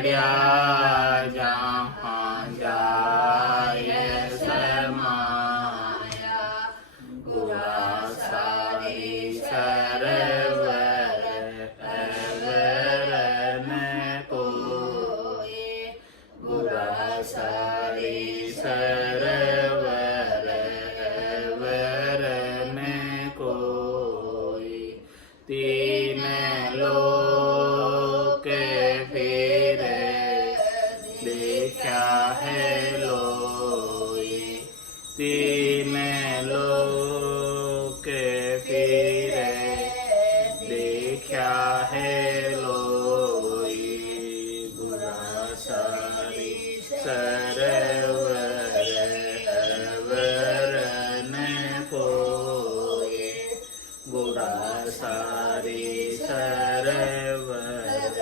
पड़िया जहाँ जाए समाया। गुरा सारी सरवर अवरन कोई। गुरा सारी सरवर अवरन कोई। तीन लोक फिरे देखा है लोई। तीन लोक फिरे देखा है लोई। गुरा सारी सरवर अवरन कोई। गुरा सारी सरवर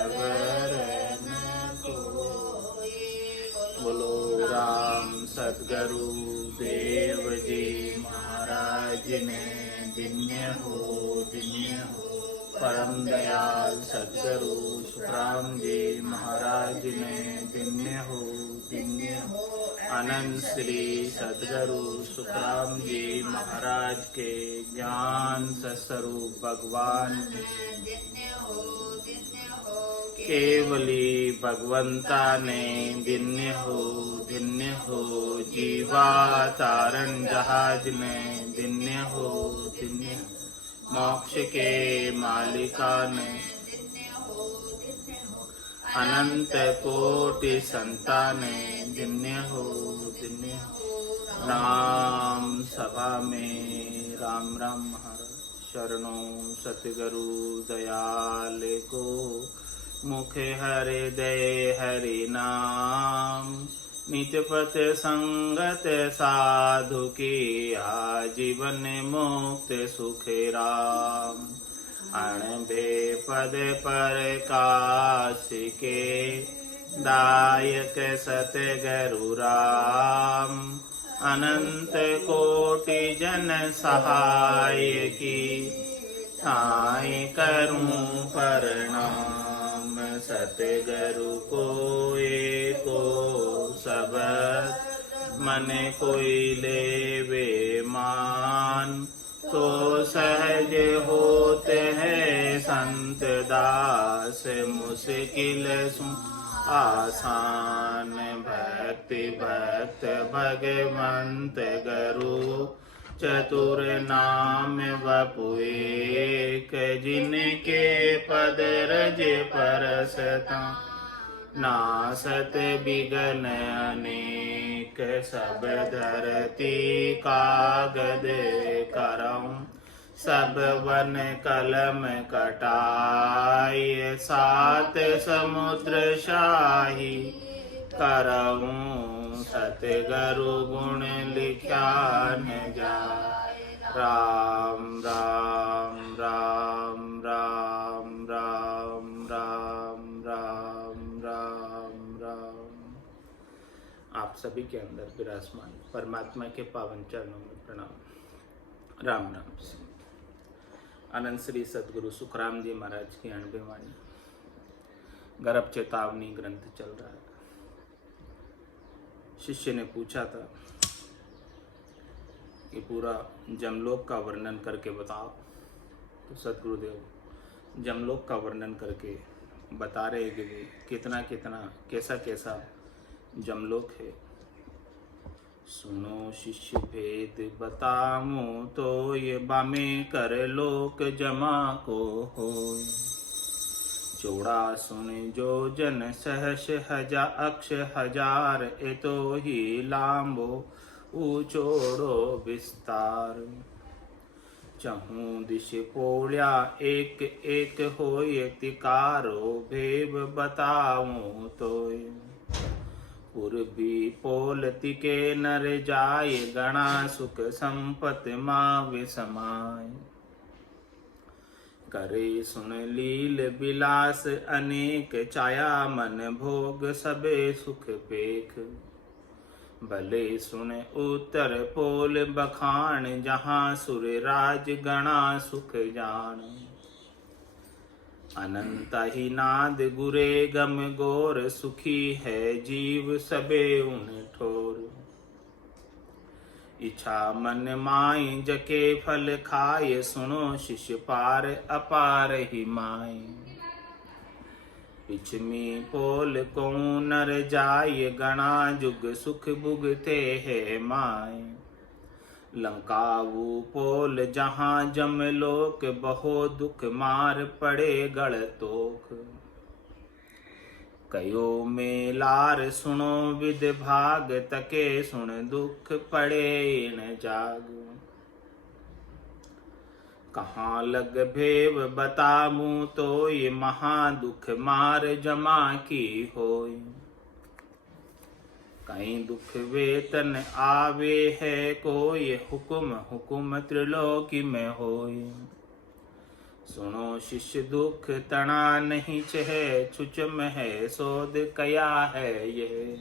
अवरन कोई। बोलो राम सद्गुरु देव जी महाराज ने दिन्य हो परम दयाल सद्गुरु सुखराम जी महाराज ने दिन्य हो अनंत श्री सद्गुरु सुखराम जी महाराज के ज्ञान स्वरूप भगवान केवली भगवंता ने दिन्य हो जीवा तारण जहाज ने दिन्य हो मोक्ष के मालिका ने अनंत कोटि संताने दिन्य हो नाम सभा में राम राम महाराज शरणों सतगुरु दयाल को मुखे हरे दय हरि नाम। नित्यपत संगत साधु की आजीवन मुक्त सुखे राम। अणभे पद पर काश के दायक सतगुरु राम। अनंत कोटि जन सहाय की साई करूं प्रणाम। सतगुरु को एको सब मन कोई लेवे मान। तो सहज होते हैं संत दास मुश्किल आसान। भक्ति भक्त भगवंत गुरु चतुर नाम वपु एक। जिनके पद रज परसता नासत बिगन अनेक। सब धरती कागद करऊं सब वन कलम कटाई। सात समुद्र शाही करऊं सतगुरु गुण लिखा न जाए। राम राम राम राम राम राम राम राम राम। आप सभी के अंदर विराजमान परमात्मा के पावन चरणों में प्रणाम। राम राम से अनंत श्री सद्गुरु सुखराम जी महाराज की अणबे वाणी गर्भ चेतावनी ग्रंथ चल रहा है। शिष्य ने पूछा था कि पूरा जमलोक का वर्णन करके बताओ। तो सद्गुरुदेव जमलोक का वर्णन करके बता रहे कि कितना कैसा जमलोक है। सुनो शिष्य भेद बताऊं तो ये बामे कर लोक जमा को हो। चौड़ा सुन जो जन सहस अक्ष हजार। ए तो ही लांबो ऊचोड़ो विस्तार। चहूं दिश पोळ्या एक एक होय तिकारो भेव बताऊं तोय। पूर्वी पोलति के नर जाय गणा सुख संपत मावे समाय। करे सुन लील विलास अनेक छाया मन भोग सबे सुख पेख। भले सुन उत्तर पोल बखान जहाँ सुर राज गणा सुख जान। अनंत ही नाद गुरे गम गोर, सुखी है जीव सबे उन ठोर। इच्छा मन माई जके फल खाए, सुनो शिष्य पार अपार ही माई। पिछमी पोल को नर जाय, गणा जुग सुख भुगते है माय। लंकाऊ पोल जहाँ जम लोक, बहो दुख मार पड़े गढ़ तोख। कयो में लार सुनो विद भाग, तके सुन दुख पड़े न जाग। कहाँ लग भेव बताऊं तो, ये महा दुख मार जमा की होय। कहीं दुख वेतन आवे है कोई, हुकुम हुकुम त्रिलोकी में होय। सुनो शिष्य दुख तना नहीं चहे, छुचम है सोद कया है ये।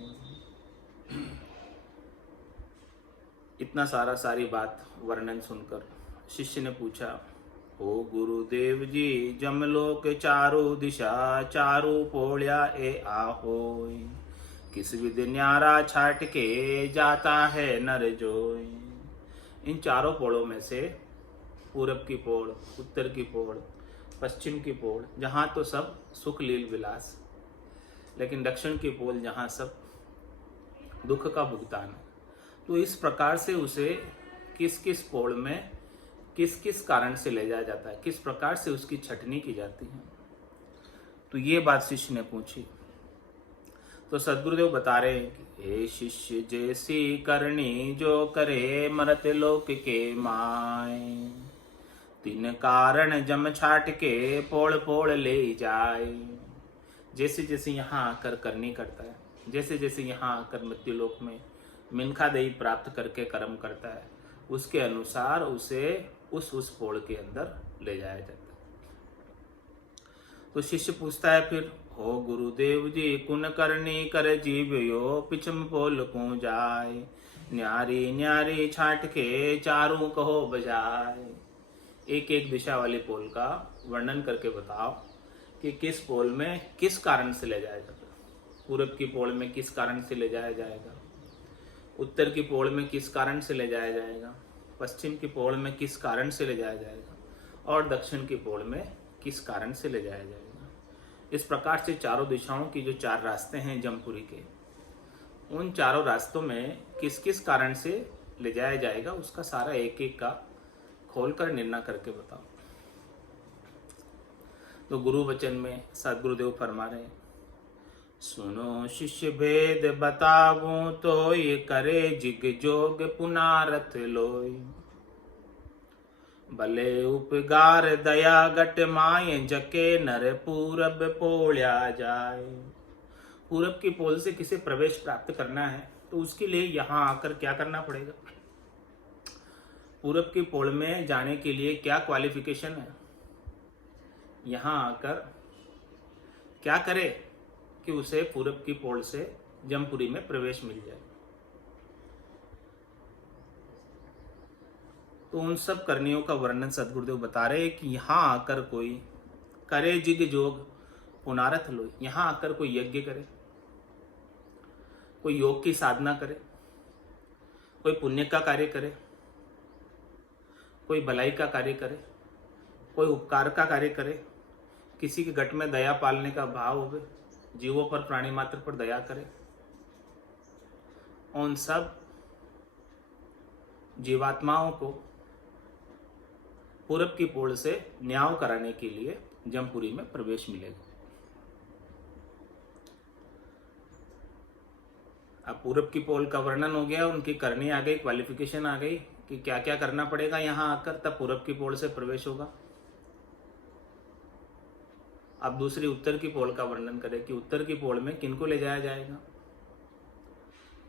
इतना सारी बात वर्णन सुनकर शिष्य ने पूछा, ओ गुरुदेव जी, जमलोक चारों दिशा, चारों पोड़िया ए आहोय। किस विध न्यारा छाट के, जाता है नर जोय। इन चारों पोड़ों में से पूरब की पोड़, उत्तर की पोड़, पश्चिम की पोड़, जहाँ तो सब सुख लील विलास, लेकिन दक्षिण की पोड़ जहाँ सब दुख का भुगतान है। तो इस प्रकार से उसे किस किस पोड़ में किस किस कारण से ले जाया जाता है, किस प्रकार से उसकी छटनी की जाती है। तो ये बात शिष्य ने पूछी। तो सद्गुरुदेव बता रहे हैं कि हे शिष्य, जैसी करनी जो करे, मरत लोक के माय। तीन कारण जम छाट के, पोड़ पोड़ ले जाए। जैसे जैसे यहाँ आकर करनी करता है, जैसे जैसे यहाँ आकर मृत्यु लोक में मिनखा दही प्राप्त करके कर्म करता है, उसके अनुसार उसे उस पोड़ के अंदर ले जाया जाता है। तो शिष्य पूछता है फिर, हो गुरुदेव जी, कुन करनी कर जीवयो, पिछम पोल को जाय। न्यारी न्यारी छाट के, चारों कहो बजाय। एक एक दिशा वाली पोल का वर्णन करके बताओ कि किस पोल में किस कारण से ले जाया जाता है। पूरब की पोल में किस कारण से ले जाया जाएगा, उत्तर की पोल में किस कारण से ले जाया जाएगा, पश्चिम की पोल में किस कारण से ले जाया जाएगा, और दक्षिण की पोल में किस कारण से ले जाया जाएगा। इस प्रकार से चारों दिशाओं की जो चार रास्ते हैं जमपुरी के, उन चारों रास्तों में किस किस कारण से ले जाया जाएगा, उसका सारा एक एक का खोलकर निर्णय करके बताओ। तो गुरु वचन में सद्गुरुदेव फरमा रहे हैं, सुनो शिष्य भेद बताऊं तो, ये करे जिग जोग पुनारथ लोय। भले उपगार दया गट माय, जके नर पूरब पोल्या जाय। पूरब की पोल से किसे प्रवेश प्राप्त करना है तो उसके लिए यहाँ आकर क्या करना पड़ेगा, पूरब की पोल में जाने के लिए क्या क्वालिफिकेशन है, यहाँ आकर क्या करे कि उसे पूरब की पोल से जमपुरी में प्रवेश मिल जाए। तो उन सब करनियों का वर्णन सद्गुरुदेव बता रहे हैं कि यहाँ आकर कोई करे जिग जोग पुनारथ लो, यहाँ आकर कोई यज्ञ करे, कोई योग की साधना करे, कोई पुण्य का कार्य करे, कोई भलाई का कार्य करे, कोई उपकार का कार्य करे, किसी के घट में दया पालने का भाव हो, जीवों पर प्राणी मात्र पर दया करे। उन सब जीवात्माओं को पूरब की पोल से न्याय कराने के लिए जमपुरी में प्रवेश मिलेगा। अब पूरब की पोल का वर्णन हो गया, उनकी करनी आ गई, क्वालिफिकेशन आ गई कि क्या क्या करना पड़ेगा यहाँ आकर, तब पूरब की पोल से प्रवेश होगा। अब दूसरी उत्तर की पोल का वर्णन करें कि उत्तर की पोल में किनको ले जाया जाएगा।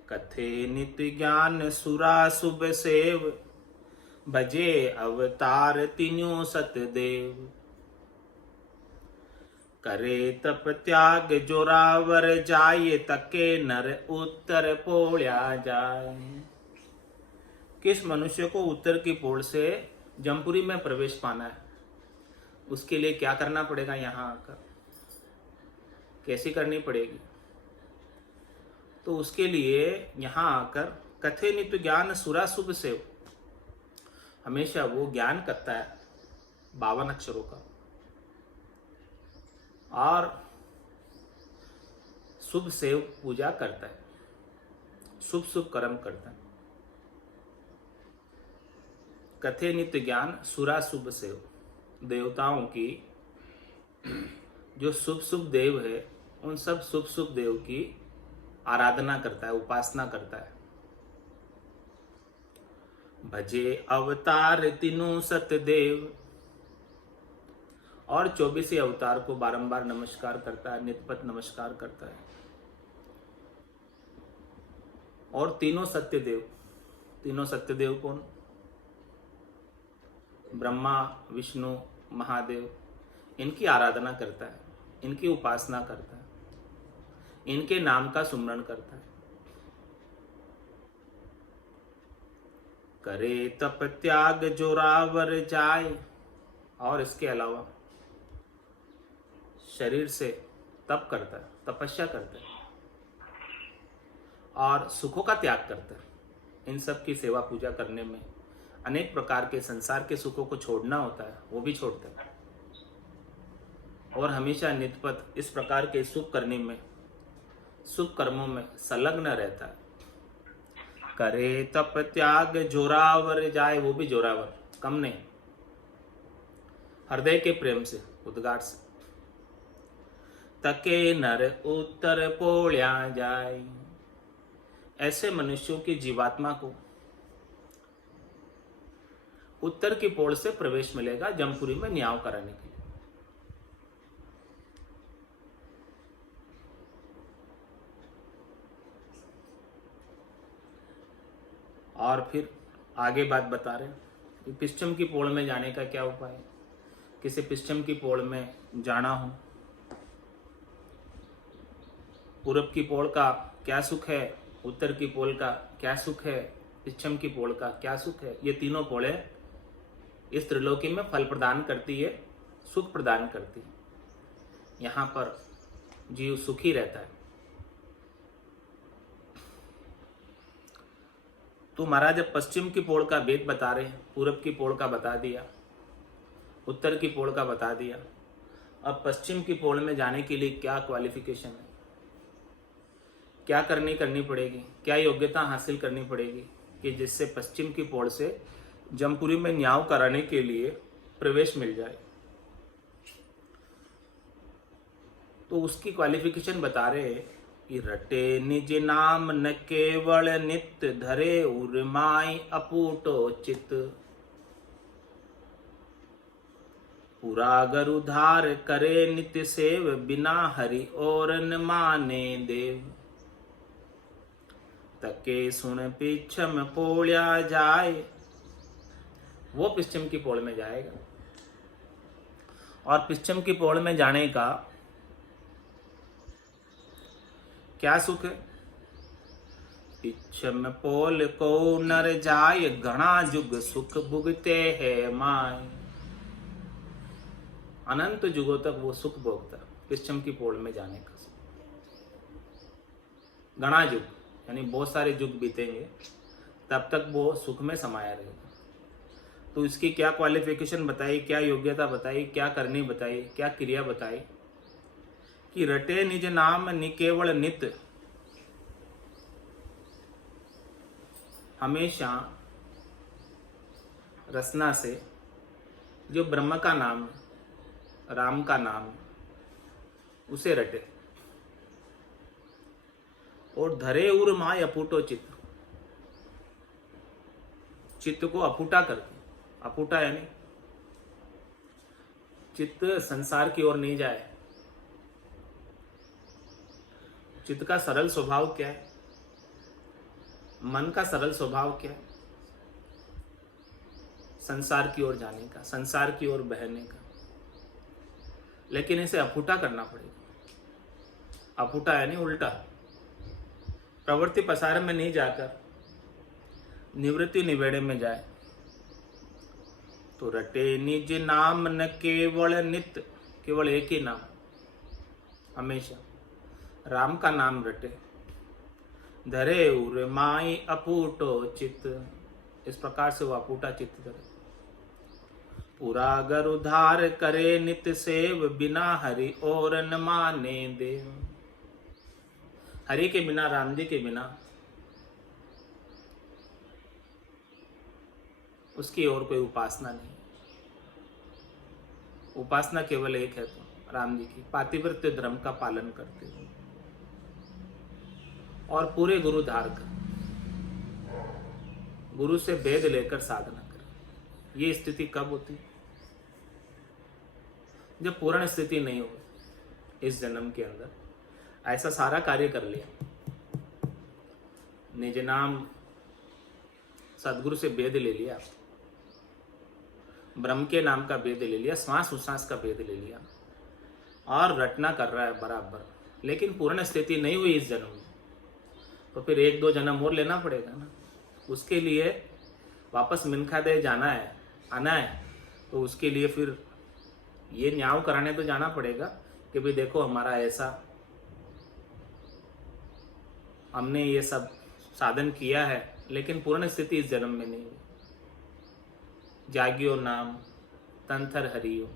कथे नित्य ज्ञान सुरा शुभ सेव, भजे अवतार तीनों सतदेव। करे तप त्याग जोरावर जाए, तके नर उत्तर पोल्या जाए। किस मनुष्य को उत्तर की पोल से जमपुरी में प्रवेश पाना है, उसके लिए क्या करना पड़ेगा, यहाँ आकर कैसी करनी पड़ेगी? तो उसके लिए यहाँ आकर कथे नित्य ज्ञान सुरा शुभ से, हमेशा वो ज्ञान करता है 52 अक्षरों का, और शुभ से पूजा करता है, शुभ शुभ कर्म करता है। कथे नित्य ज्ञान सुरा शुभ से, देवताओं की जो शुभ शुभ देव है, उन सब शुभ शुभ देव की आराधना करता है, उपासना करता है। भजे अवतार तीनों सत्य देव, और 24 अवतार को बारंबार नमस्कार करता है, नितपत नमस्कार करता है। और तीनों सत्यदेव, तीनों सत्यदेव कौन? ब्रह्मा, विष्णु, महादेव, इनकी आराधना करता है, इनकी उपासना करता है, इनके नाम का सुमरण करता है। करे तप त्याग जोरावर जाए, और इसके अलावा शरीर से तप करता है, तपस्या करता है, और सुखों का त्याग करता है। इन सब की सेवा पूजा करने में अनेक प्रकार के संसार के सुखों को छोड़ना होता है, वो भी छोड़ता है, और हमेशा नितपत इस प्रकार के सुख करने में, शुभ कर्मों में संलग्न रहता है। करे तप त्याग जोरावर जाए, वो भी जोरावर, कम नहीं, हृदय के प्रेम से, उद्गार से। तके नर उत्तर पोल्या जाए, ऐसे मनुष्यों की जीवात्मा को उत्तर की पोल से प्रवेश मिलेगा जमपुरी में न्याय कराने के लिए। और फिर आगे बात बता रहे हैं कि पश्चिम की पोल में जाने का क्या उपाय है। किसी पश्चिम की पोल में जाना हो, पूरब की पोल का क्या सुख है, उत्तर की पोल का क्या सुख है, पश्चिम की पोल का क्या सुख है। ये तीनों पोलें इस त्रिलोकी में फल प्रदान करती है, सुख प्रदान करती है। यहाँ पर जीव सुखी रहता है। तो महाराज जब पश्चिम की पोल का भेद बता रहे हैं, पूरब की पोल का बता दिया, उत्तर की पोल का बता दिया, अब पश्चिम की पोल में जाने के लिए क्या क्वालिफिकेशन है, क्या करनी पड़ेगी, क्या योग्यता हासिल करनी पड़ेगी कि जिससे पश्चिम की पोल से जमपुरी में न्याय कराने के लिए प्रवेश मिल जाए। तो उसकी क्वालिफिकेशन बता रहे हैं कि रटे निज नाम न केवल नित्य, धरे उर्माई अपूटो चित, पुरागर उधार करे नित्य सेव, बिना हरि और न माने देव। तके सुन पीछम पोल्या जाए, वो पश्चिम की पोल में जाएगा। और पश्चिम की पोल में जाने का क्या सुख है? पिछम पोल को नर जाय, घना जुग सुख भुगते है माय। अनंत जुगों तक वो सुख भोगता, पश्चिम की पोल में जाने का। घना जुग यानी बहुत सारे युग बीतेंगे, तब तक वो सुख में समाया रहेगा। तो इसकी क्या क्वालिफिकेशन बताई, क्या योग्यता बताई, क्या करनी बताई, क्या क्रिया बताई कि रटे निज नाम निकेवल नित्य, हमेशा रसना से जो ब्रह्म का नाम, राम का नाम, उसे रटे। और धरे उर माय अपूटो चित्त, चित्त को अपूटा करके, अपूटा यानी चित्त संसार की ओर नहीं जाए। चित्त का सरल स्वभाव क्या है, मन का सरल स्वभाव क्या है? संसार की ओर जाने का, संसार की ओर बहने का। लेकिन इसे अपूटा करना पड़ेगा। अपूटा यानी उल्टा, प्रवृत्ति पसार में नहीं जाकर निवृत्ति निवेड़े में जाए तो रटे निज नाम न केवल नित्य, केवल एक ही नाम, हमेशा राम का नाम रटे। धरे उर माई अपूटो चित्त, इस प्रकार से वो अपूटा चित्त धरे। पूरा अगर उधार करे नित्य सेव, बिना हरि और न माने देव। हरि के बिना, राम जी के बिना उसकी और कोई उपासना नहीं। उपासना केवल एक है, तो राम जी की, पातिव्रत्य धर्म का पालन करते हुए और पूरे गुरु धार कर, गुरु से वेद लेकर साधना करें। ये स्थिति कब होती? जब पूर्ण स्थिति नहीं हो इस जन्म के अंदर। ऐसा सारा कार्य कर लिया, निज नाम, सदगुरु से वेद ले लिया, ब्रह्म के नाम का वेद ले लिया, श्वास उश्वास का वेद ले लिया और रटना कर रहा है बराबर, लेकिन पूर्ण स्थिति नहीं हुई इस जन्म में, तो फिर 1-2 जन्म और लेना पड़ेगा ना। उसके लिए वापस मिनखा दे जाना है, आना है, तो उसके लिए फिर ये न्याय कराने तो जाना पड़ेगा कि भाई देखो हमारा ऐसा, हमने ये सब साधन किया है, लेकिन पूर्ण स्थिति इस जन्म में नहीं हुई। जागियो नाम तंथर हरियो,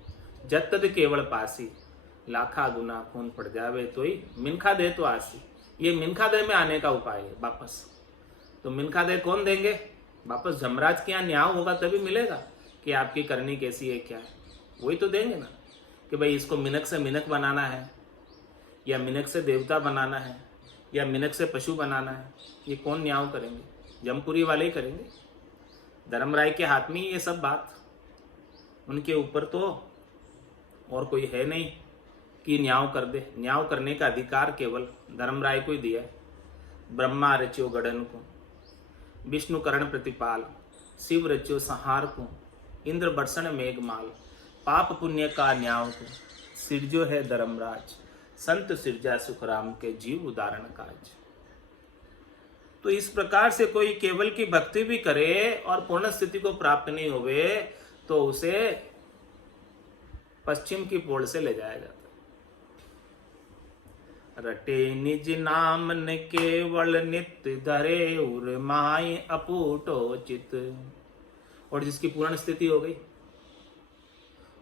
जत तद केवल पासी, लाखा गुना खून पड़ जावे तो ही मिनखा दे तो आसी। ये मिनखा दे में आने का उपाय है वापस। तो मिनखा दे कौन देंगे? वापस जमराज के यहाँ न्याय होगा तभी मिलेगा कि आपकी करनी कैसी है, क्या है, वही तो देंगे ना। कि भाई इसको मिनक से मिनक बनाना है, या मिनक से देवता बनाना है, या मिनक से पशु बनाना है, ये कौन न्याय करेंगे? जमपुरी वाले ही करेंगे। धर्मराय के हाथ में ये सब बात, उनके ऊपर तो और कोई है नहीं कि न्याय कर दे। न्याय करने का अधिकार केवल धर्मराय को ही दिया है। ब्रह्मा रच्यो गढ़न को, विष्णु करण प्रतिपाल, शिव रच्यो संहार को, इंद्र बरसन मेघमाल, पाप पुण्य का न्याय को, सिरजो है धर्मराज, संत सिरजा सुखराम के जीव उदाहरण काज। तो इस प्रकार से कोई केवल की भक्ति भी करे और पूर्ण स्थिति को प्राप्त नहीं होवे, तो उसे पश्चिम की पोल से ले जाया जाता है। रटे निज नाम न केवल नित्य, धरे उर माई अपूटो चित। और जिसकी पूर्ण स्थिति हो गई,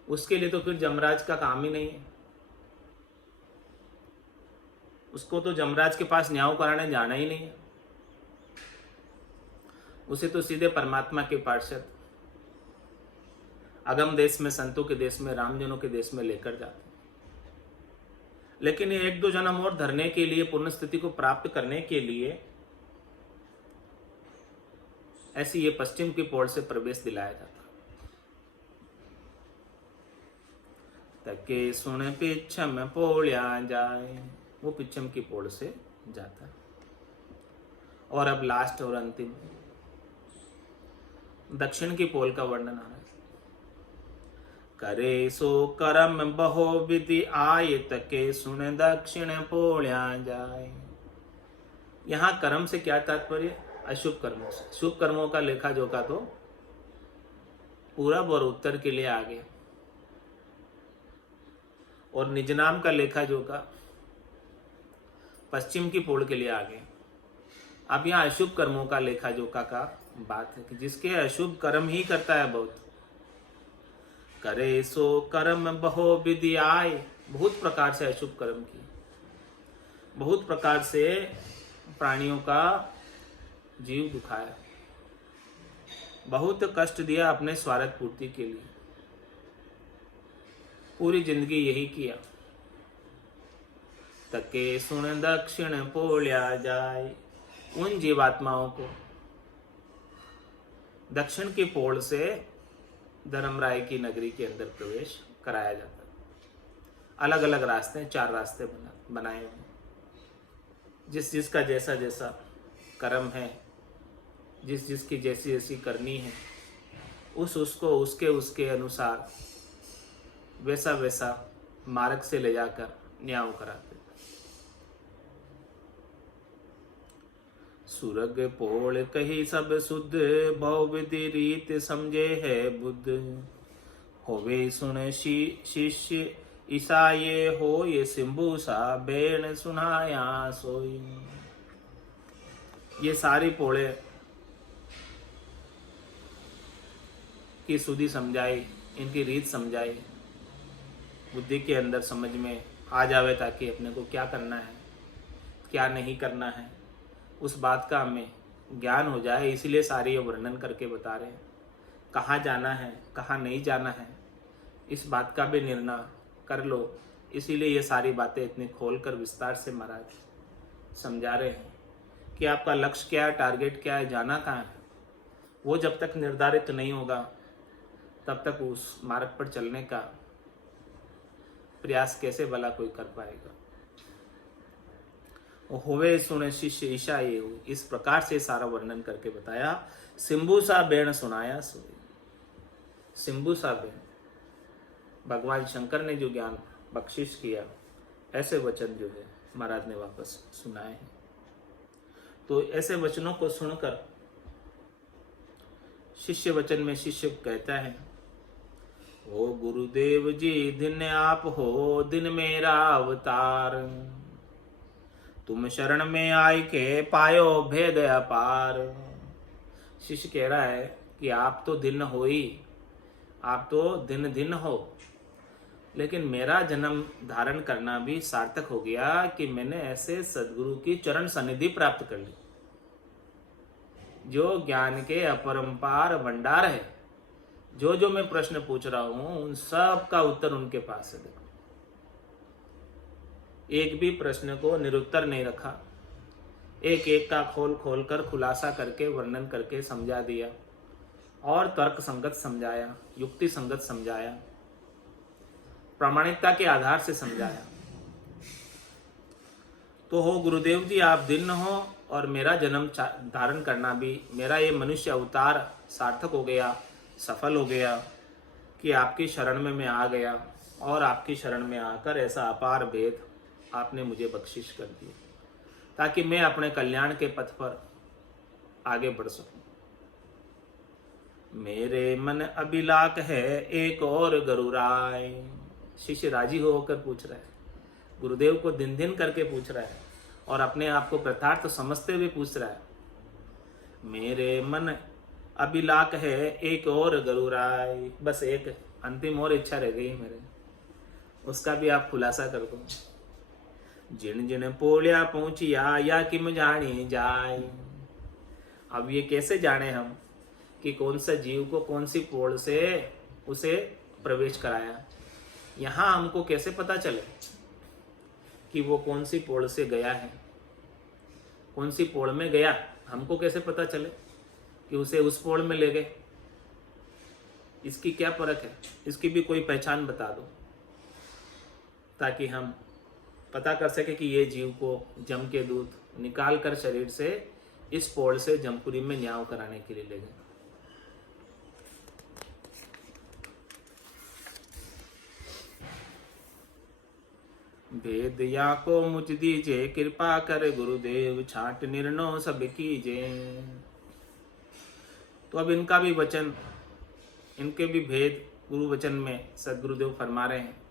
उसके लिए तो फिर जमराज का काम ही नहीं है। उसको तो जमराज के पास न्याय कराने जाना ही नहीं है। उसे तो सीधे परमात्मा के पार्षद, अगम देश में, संतों के देश में, रामजनों के देश में लेकर जाते। लेकिन ये 1-2 जन्म और धरने के लिए, पूर्ण स्थिति को प्राप्त करने के लिए, ऐसी ये पश्चिम की पोल से प्रवेश दिलाया जाता। तके सुन पिछम पोल्या जाए, वो पिछम की पोल से जाता है। और अब लास्ट और अंतिम दक्षिण की पोल का वर्णन आ रहा है। करे सो करम बहो विधि आय, तके सुन दक्षिण पोल्या जाए। यहां कर्म से क्या तात्पर्य? अशुभ कर्मों से। शुभ कर्मों का लेखा जोखा तो पूरब और उत्तर के लिए आ गया, और निज नाम का लेखा जोखा पश्चिम की पोल के लिए आ गया। अब यहाँ अशुभ कर्मों का लेखा जोखा का बात है कि जिसके अशुभ कर्म ही करता है बहुत। करे सो कर्म बहो विधि आय, बहुत प्रकार से अशुभ कर्म किए, बहुत प्रकार से प्राणियों का जीव दुखाया, बहुत कष्ट दिया अपने स्वार्थ पूर्ति के लिए, पूरी जिंदगी यही किया। तके सुन दक्षिण पोल्या जाए, उन जीवात्माओं को दक्षिण की पोल से धर्मराय की नगरी के अंदर प्रवेश कराया जाता है। अलग अलग रास्ते, 4 रास्ते बनाए हुए। जिस जिसका जैसा जैसा कर्म है, जिस जिसकी जैसी जैसी करनी है, उसको उसके अनुसार वैसा वैसा मार्ग से ले जाकर न्याय कराते। सुरग पोल कही सब शुद्ध, बहु विधि रीत समझे है बुद्ध। होवे सुन शिष्य ईसा ये हो, ये सिंबु सा बेण सुनाया सोई। ये सारी पोले की सुधि समझाई, इनकी रीत समझाई, बुद्धि के अंदर समझ में आ जावे, ताकि अपने को क्या करना है क्या नहीं करना है उस बात का हमें ज्ञान हो जाए। इसीलिए सारे ये वर्णन करके बता रहे हैं। कहाँ जाना है कहाँ नहीं जाना है इस बात का भी निर्णय कर लो। इसीलिए ये सारी बातें इतनी खोल कर विस्तार से महाराज समझा रहे हैं कि आपका लक्ष्य क्या है, टारगेट क्या है, जाना कहाँ है। वो जब तक निर्धारित नहीं होगा तब तक उस मार्ग पर चलने का प्रयास कैसे भला कोई कर पाएगा। होवे सुने शिष्य ईशा ये हो, इस प्रकार से सारा वर्णन करके बताया। सिंबु सा बेण सुनाया सोई। सिंबु सा बेण, भगवान शंकर ने जो ज्ञान बख्शिश किया, ऐसे वचन जो है महाराज ने वापस सुनाए हैं। तो ऐसे वचनों को सुनकर शिष्य वचन में शिष्य कहता है, ओ गुरुदेव जी दिन आप हो, दिन मेरा अवतार। तुम शरण में आए के पायो भेद अपार। शिष्य कह रहा है कि आप तो दिन हो ही, आप तो दिन दिन हो, लेकिन मेरा जन्म धारण करना भी सार्थक हो गया कि मैंने ऐसे सदगुरु की चरण सनिधि प्राप्त कर ली, जो ज्ञान के अपरंपार भंडार है। जो जो मैं प्रश्न पूछ रहा हूं उन सब का उत्तर उनके पास है। देखो, एक भी प्रश्न को निरुत्तर नहीं रखा, एक एक का खोल खोल कर खुलासा करके वर्णन करके समझा दिया, और तर्क संगत समझाया, युक्ति संगत समझाया, प्रामाणिकता के आधार से समझाया। तो हो गुरुदेव जी आप दिन हो और मेरा जन्म धारण करना भी, मेरा ये मनुष्य अवतार सार्थक हो गया, सफल हो गया कि आपकी शरण में मैं आ गया, और आपकी शरण में आकर ऐसा अपार भेद आपने मुझे बख्शिश कर दिया, ताकि मैं अपने कल्याण के पथ पर आगे बढ़ सकूं। मेरे मन अभिलाख है एक और गरुराय। शिष्य राजी होकर पूछ रहा है, गुरुदेव को दिन दिन करके पूछ रहा है, और अपने आप को प्रथार्थ समझते हुए पूछ रहा है। मेरे मन अभिलाख है एक और गरुराय, बस एक अंतिम और इच्छा रह गई मेरे, उसका भी आप खुलासा कर दो। जिन जिन पोलिया पहुंचिया या किम जानी जाए। अब ये कैसे जाने हम कि कौन सा जीव को कौन सी पोल से उसे प्रवेश कराया। यहाँ हमको कैसे पता चले कि वो कौन सी पोल से गया है, कौन सी पोल में गया, हमको कैसे पता चले कि उसे उस पोल में ले गए। इसकी क्या परख है, इसकी भी कोई पहचान बता दो, ताकि हम पता कर सके कि ये जीव को जम के दूत निकाल कर शरीर से इस पोल से जमपुरी में न्याय कराने के लिए ले गए। भेद या को मुझ दीजे, कृपा कर गुरुदेव छाट निर्णय सब कीजे। तो अब इनका भी वचन, इनके भी भेद गुरु वचन में सदगुरुदेव फरमा रहे हैं।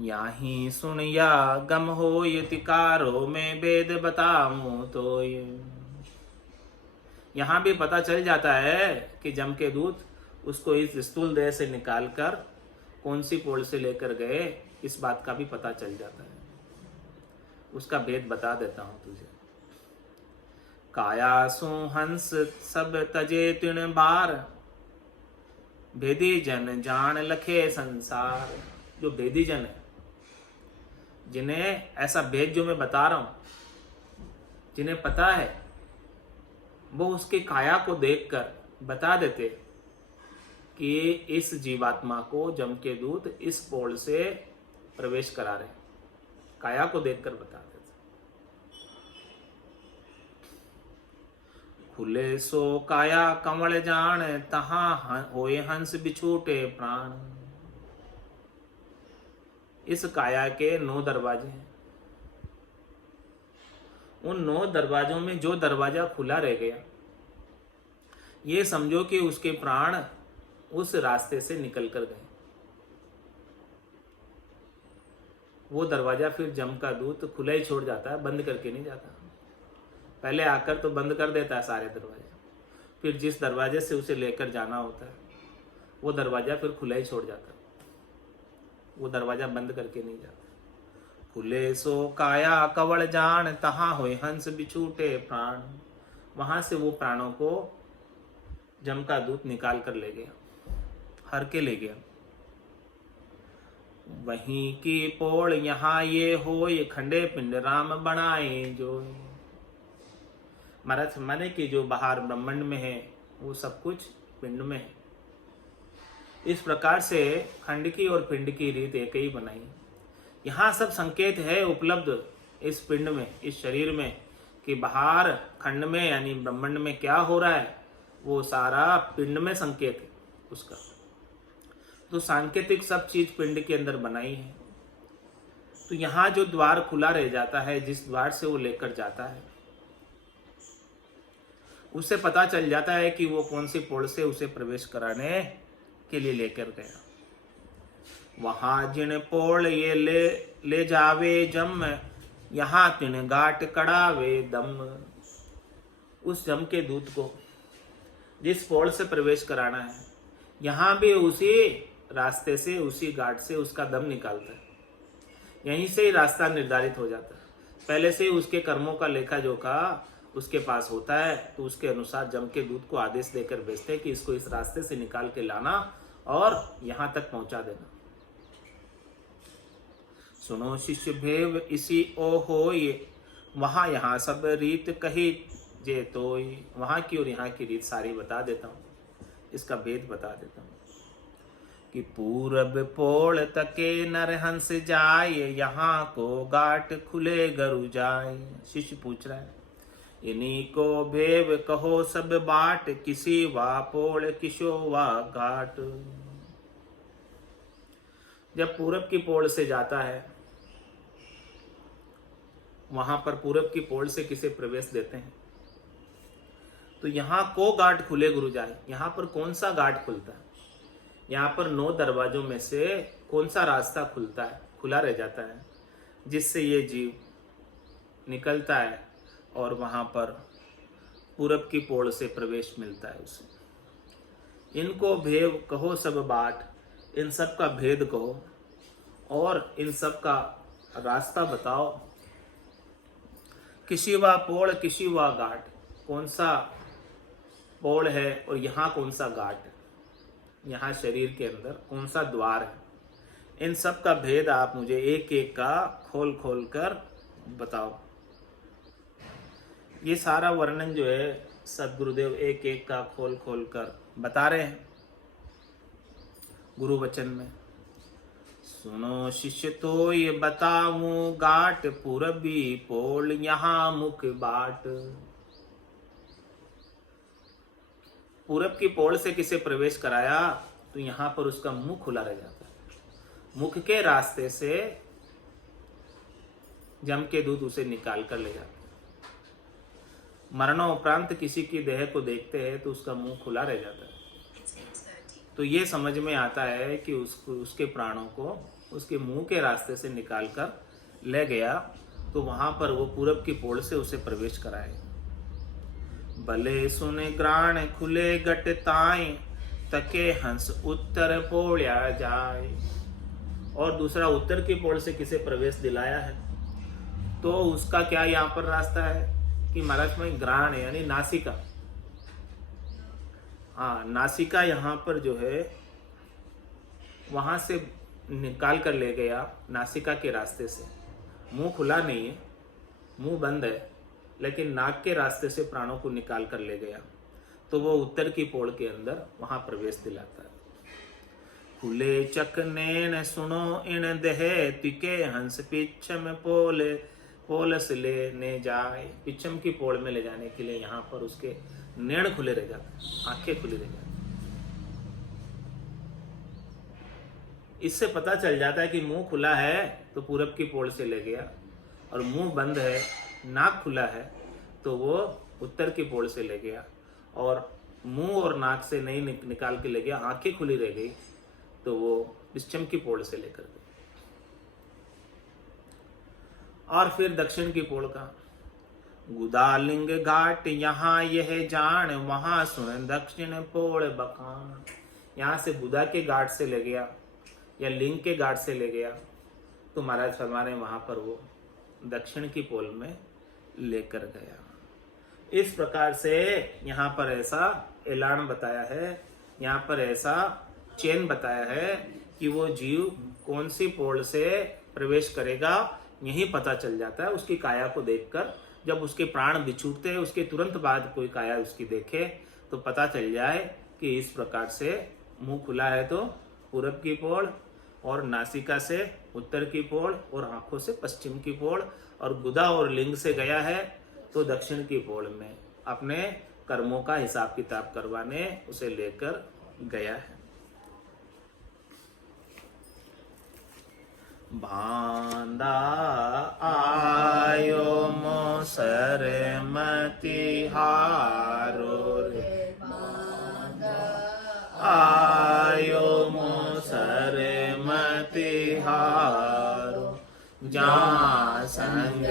याही सुन या गम हो यतिकारो में भेद बताऊं तो यहाँ भी पता चल जाता है कि जम के दूत उसको इस स्थूल देह से निकालकर कौन सी पोल से लेकर गए, इस बात का भी पता चल जाता है। उसका भेद बता देता हूं तुझे। काया सु हंस सब तजे तिन बार, भेदी जन जान लखे संसार। जो भेदी जन है, जिन्हें ऐसा भेद जो मैं बता रहा हूं, जिन्हें पता है, वो उसके काया को देखकर बता देते कि इस जीवात्मा को जम के दूत इस पोल से प्रवेश करा रहे। काया को देखकर बता देते। खुले सो काया कमल जान, तहां होए हंस बिछूटे प्राण। इस काया के 9 दरवाजे हैं, उन 9 दरवाजों में जो दरवाजा खुला रह गया, ये समझो कि उसके प्राण उस रास्ते से निकल कर गए। वो दरवाजा फिर जम का दूत खुला ही छोड़ जाता है, बंद करके नहीं जाता। पहले आकर तो बंद कर देता है सारे दरवाजे, फिर जिस दरवाजे से उसे लेकर जाना होता है वो दरवाजा फिर खुला ही छोड़ जाता है, वो दरवाजा बंद करके नहीं जाता। खुले सो काया कवड़ जान, तहाँ होए हंस बिछूटे प्राण। वहां से वो प्राणों को जम का दूत निकाल कर ले गया, हर के ले गया। वहीं की पोड़ यहाँ ये होय, खंडे पिंड राम बनाए जो। महाराज माने कि जो बाहर ब्रह्मांड में है वो सब कुछ पिंड में है। इस प्रकार से खंड की और पिंड की रीत एक ही बनाई। यहाँ सब संकेत है उपलब्ध इस पिंड में, इस शरीर में, कि बाहर खंड में यानी ब्रह्मांड में क्या हो रहा है वो सारा पिंड में संकेत है उसका। तो सांकेतिक सब चीज पिंड के अंदर बनाई है। तो यहाँ जो द्वार खुला रह जाता है, जिस द्वार से वो लेकर जाता है, उससे पता चल जाता है कि वो कौन सी पोड़ से उसे प्रवेश कराने के लिए लेकर गया। वहां जिन पोड़ ये ले जावे जम, यहाँ तिन गाट कड़ावे दम। उस जम के दूत को जिस पोड़ से प्रवेश कराना है, यहाँ भी उसी रास्ते से, उसी घाट से उसका दम निकालता है। यहीं से ही रास्ता निर्धारित हो जाता है। पहले से ही उसके कर्मों का लेखा जोखा उसके पास होता है, तो उसके अनुसार जम के दूत को आदेश देकर भेजते हैं कि इसको इस रास्ते से निकाल के लाना और यहाँ तक पहुंचा देना। सुनो शिष्य भेव इसी ओ होय, वहां यहाँ सब रीत कही जे तोय। वहां की और यहाँ की रीत सारी बता देता हूँ, इसका भेद बता देता हूँ। कि पूरब पोड़ तके नरहंस जाय, यहाँ को गाट खुले गरु जाय। शिष्य पूछ रहा है, इन्हीं को भेव कहो सब बाट, किसी वा पोड़ किशो वा घाट। जब पूरब की पोड़ से जाता है, वहां पर पूरब की पोड़ से किसे प्रवेश देते हैं, तो यहाँ को घाट खुले गुरु जाए। यहाँ पर कौन सा घाट खुलता है, यहाँ पर 9 दरवाजों में से कौन सा रास्ता खुलता है, खुला रह जाता है, जिससे ये जीव निकलता है और वहां पर पूरब की पोड़ से प्रवेश मिलता है उसे। इनको भेव कहो सब बाट, इन सब का भेद कहो और इन सब का रास्ता बताओ। किसी वा पोड़ किसी वा घाट, कौन सा पोड़ है और यहाँ कौन सा घाट है, यहाँ शरीर के अंदर कौन सा द्वार है, इन सब का भेद आप मुझे एक एक का खोल खोल कर बताओ। ये सारा वर्णन जो है सदगुरुदेव एक एक का खोल खोल कर बता रहे हैं गुरु वचन में। सुनो शिष्य तो ये बताऊं, गाट पूरबी पोल यहाँ मुख बाट। पूरब की पोल से किसे प्रवेश कराया, तो यहाँ पर उसका मुंह खुला रह जाता है। मुख के रास्ते से जम के दूत उसे निकाल कर ले जाते हैं। मरणोपरांत किसी की देह को देखते हैं तो उसका मुंह खुला रह जाता है। तो ये समझ में आता है कि उसके प्राणों को उसके मुंह के रास्ते से निकाल कर ले गया, तो वहां पर वो पूरब की पोड़ से उसे प्रवेश कराए। भले सुने ग्राण खुले गट ताए, तके हंस उत्तर पोड़या जाए। और दूसरा उत्तर की पोड़ से किसे प्रवेश दिलाया है, तो उसका क्या यहाँ पर रास्ता है कि महाराज में ग्राण है यानी नासिका। हाँ, नासिका यहाँ पर जो है वहां से निकाल कर ले गया, नासिका के रास्ते से। मुंह खुला नहीं है, मुंह बंद है, लेकिन नाक के रास्ते से प्राणों को निकाल कर ले गया, तो वो उत्तर की पोड़ के अंदर वहां प्रवेश दिलाता है। खुले चक नैन सुनो इन देह, तिके हंस पिछम पोलस लेने जाए। पिछम की पोड़ में ले जाने के लिए यहाँ पर उसके नैन खुले रह जाते हैं, आंखें खुली रह जाती। इससे पता चल जाता है कि मुंह खुला है तो पूरब की पोड़ से ले गया, और मुंह बंद है नाक खुला है तो वो उत्तर की पोल से ले गया, और मुंह और नाक से नहीं निकाल के ले गया, आंखें खुली रह गई तो वो पश्चिम की पोल से लेकर गया। और फिर दक्षिण की पोल का, गुदालिंग घाट यहाँ यह जान, वहां सुन दक्षिण पोल बखान। यहाँ से बुधा के घाट से ले गया या लिंग के घाट से ले गया तो महाराज फरमाने वहां पर वो दक्षिण की पोल में लेकर गया। इस प्रकार से यहाँ पर ऐसा ऐलान बताया है, यहाँ पर ऐसा चेन बताया है कि वो जीव कौन सी पोल से प्रवेश करेगा यही पता चल जाता है उसकी काया को देखकर। जब उसके प्राण बिछुड़ते हैं उसके तुरंत बाद कोई काया उसकी देखे तो पता चल जाए कि इस प्रकार से मुंह खुला है तो पूरब की पोल, और नासिका से उत्तर की पोल, और आंखों से पश्चिम की पोल, और गुदा और लिंग से गया है तो दक्षिण की पोल में अपने कर्मों का हिसाब किताब करवाने उसे लेकर गया है। बांदा आयो मोसर मति हारो रे, आयो मोसर मति हारो, जा संग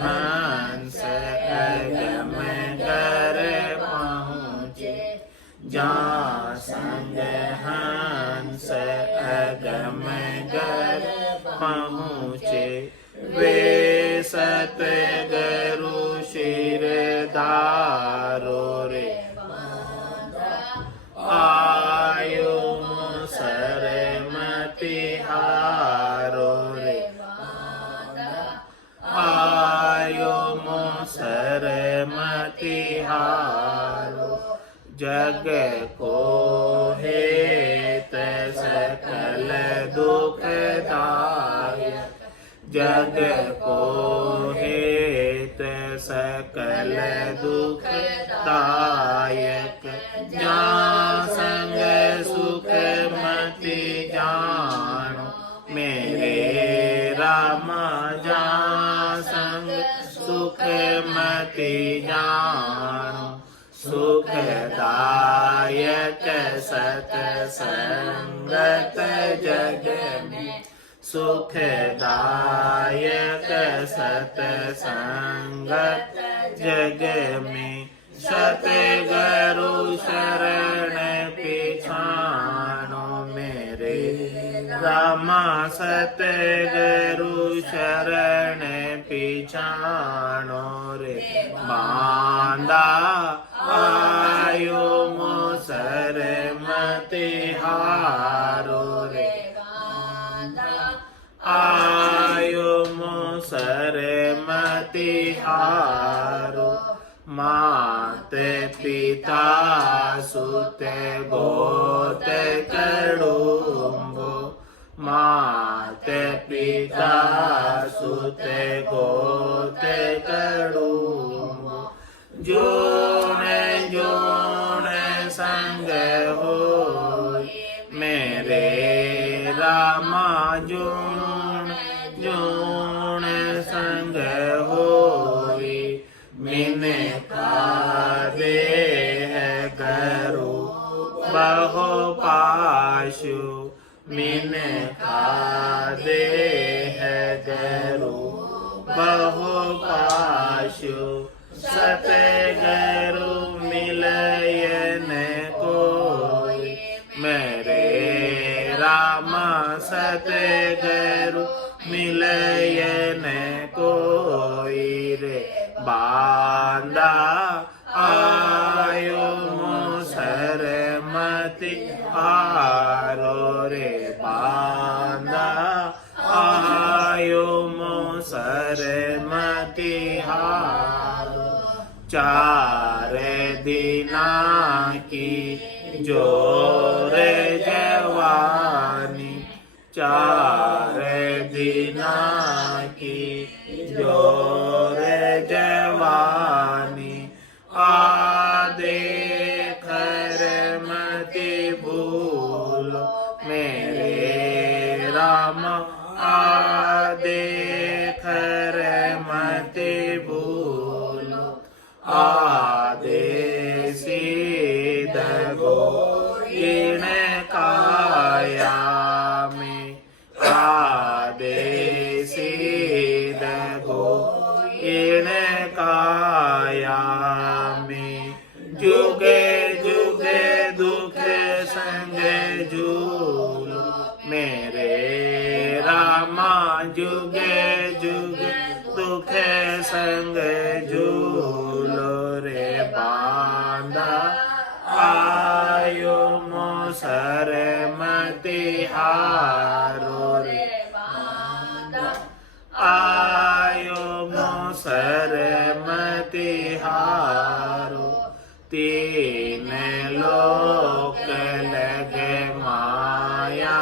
हंस अगम कर पहुँचे, जा संग हंस अगम कर पहुँचे, वे सत गरु शिर धारो रे, आयो मोसर मति हारो रे, आयो मोसर मति हारो, जग को हेत सकल दुख दायक, जग को हेत सकल दुख दायक, जा संग सुख मति जानो मेरे रामा, जा संग सुख मति जानो, सुखदायक सतसंगत जग में, सुखदायक सतसंगत जग में, सतगुरु शरण पिछानो मेरे रामा, सतगुरु शरण पिछानो रे, बांदा आयो मोसर मति हारो रे, आयो मोसर मति हारो, मात पिता सुत गोत कड़ुम्बो, मात पिता सुत गोत कड़ुम्बो, जोन जोन संग हो मेरे रामा, जोन जोन संग होई, मिन का देह गरु बहु पाशु, मिन का देह गरु बहु पाशु, सतगुरु मिलयन कोई मेरे रामा, सतगुरु मिलयन कोई रे, बांदा आयो मोसर मति हारो रे, बांदा आयो मोसर मति हारो, चार दिना की जोर जवानी, चार दिना की जोर जवानी, आ देखर मति भूलो मेरे राम, आ देखर मति भूलो आदेशिद गोइन कायामि आदेशिद गोइन कायामि जुगे जुगे दुख संग झूलो मेरे रामा जुगे जुगे दुख संग झूलो रे बांधा आयो मोसर मति हारो रे आयो मोसर मति हारो तीन लोक लगे माया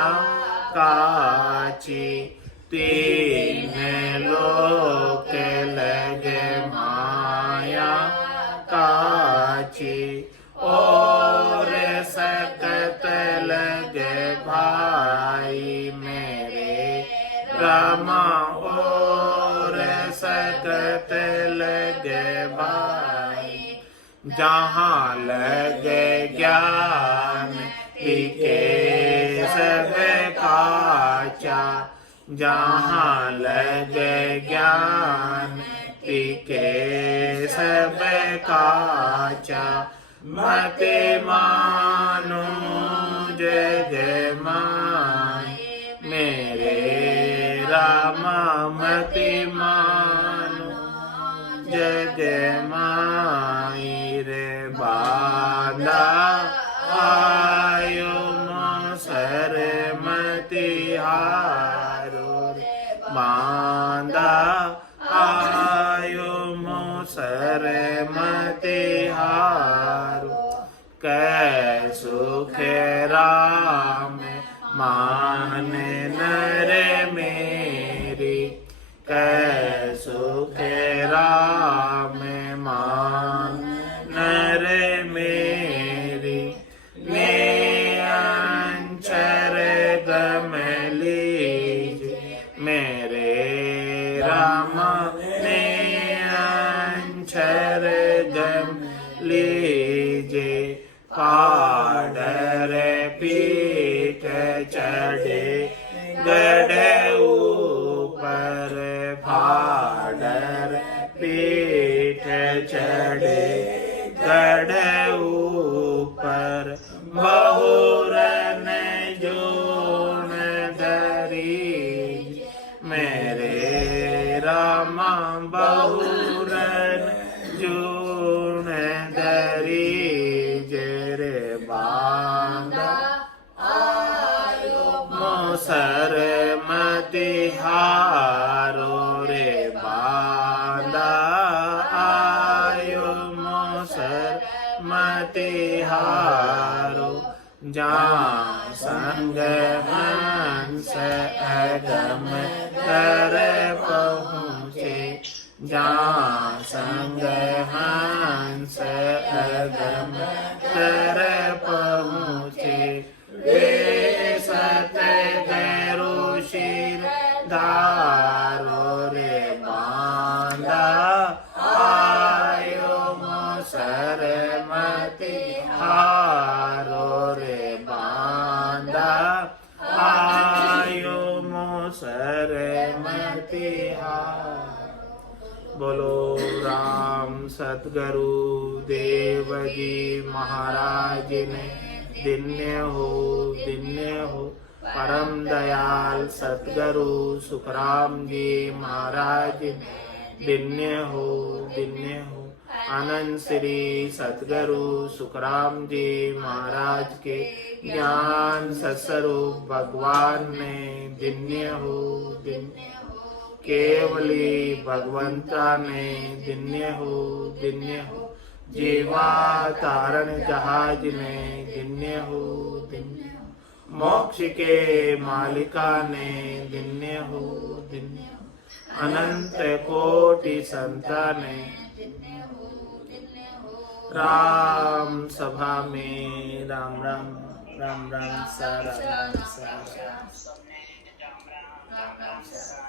काची तीन लोक लगे माया काची और सकत लगे भाई मेरे रामा और सकत लगे भाई जहाँ लगे ज्ञान टिके सब काचा जहाँ लगे ज्ञान टिके सब काचा मत मानो जग मान मेरे रामा मत मानो जग माई रे बांधा आयो मोसर मति हारो बांधा आयो मोसर मति हारो कै सुख राम मान नर मेरी कै सुख राम मान नर मेरी ने अंचर गम लीजिए मेरे रामा ने अंचर गम लीजिए पाडर पीठ चढ़े गढ़ ऊपर फाडर पीठ चढ़े गढ़ ऊपर बहुरन जोन धरी मेरे रामा बहुरन जोन धरी जरे बांधा मोसर मति हारो रे बांधा आयो मोसर मति हारो जहाँ संग हंस अगम कर पहुँचे जहाँ संग हंस अगम कर पहुँचे वे सत गैरो शिर धारो रे बांधा आयो मोसर मति हारो रे बांधा आयो मोसर मति हारो बोलो राम सतगुरु देव जी महाराज ने दिन्य हो परम दयाल सतगुरु सुखराम जी महाराज दिन्य हो आनंद श्री सतगुरु सुखराम जी महाराज के ज्ञान सत्स्वरूप भगवान ने दिन्य हो केवली भगवंता ने दिन्य हो जीवा तारण जहाज ने दिन्य हो मोक्ष के मालिका ने दिन्य हो अनंत कोटि संता ने राम सभा में राम राम राम राम सा राम सा राम राम सा